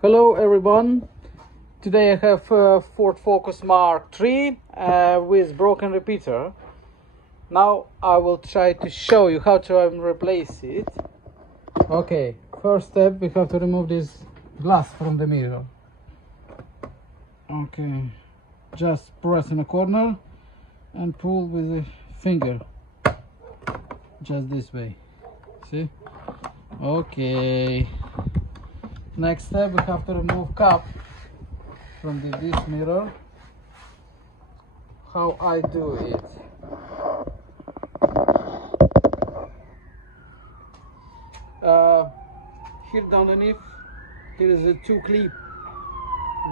Hello everyone, today I have Ford Focus Mark III with broken repeater. Now I will try to show you how to replace it. Okay, first step, we have to remove this glass from the mirror. Okay, just press in a corner and pull with the finger, just this way, see? Okay. Next step, we have to remove cap from this mirror. How I do it? Here underneath, here is a two clip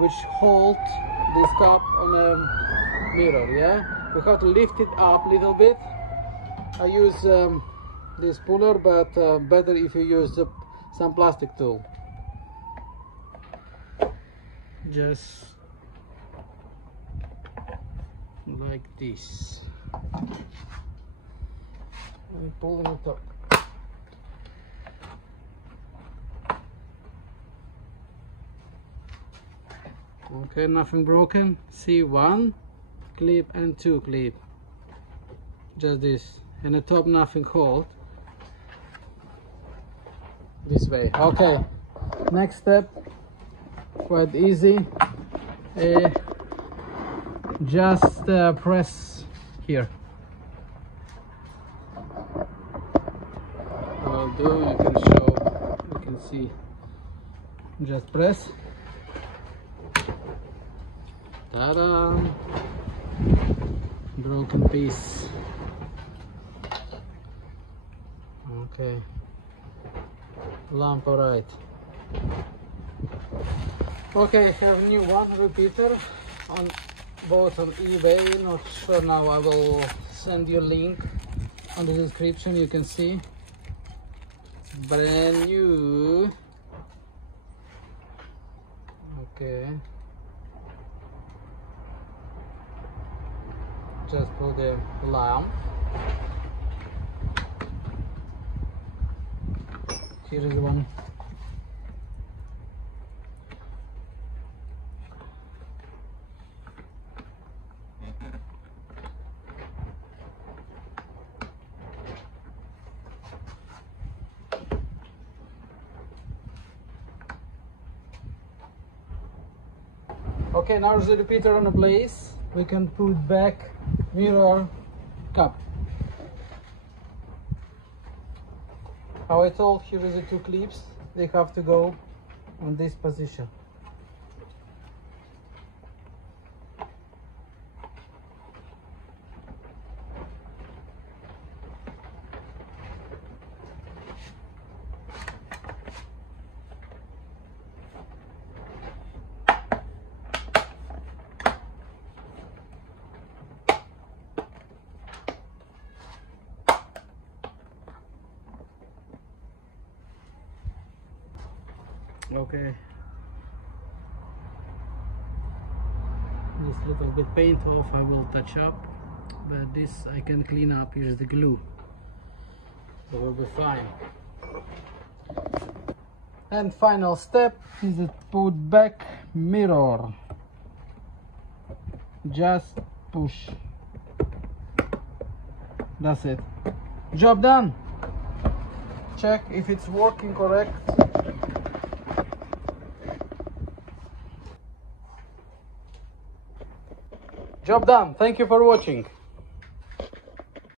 which hold this cap on the mirror. Yeah, we have to lift it up a little bit. I use this puller, but better if you use some plastic tool. Just like this, and pull it up. Okay, nothing broken. See, one clip and two clip, just this, and the top nothing hold, this way. Okay, next step, quite easy. Just press here. I'll do, you can see, just press. Ta-da! Broken piece. Okay, lamp alright. Okay, I have new one repeater on both on eBay. Not sure now. I will send you a link on the description. You can see it's brand new. Okay, just put the lamp. Here is one. Okay, now the repeater on the place. We can put back mirror cap. How I told, here is the two clips. They have to go on this position. Okay, this little bit paint off I will touch up, but this I can clean up. Here's the glue, so we'll be fine. And final step is to put back mirror. Just push. That's it. Job done. Check if it's working correct. Job done. Thank you for watching.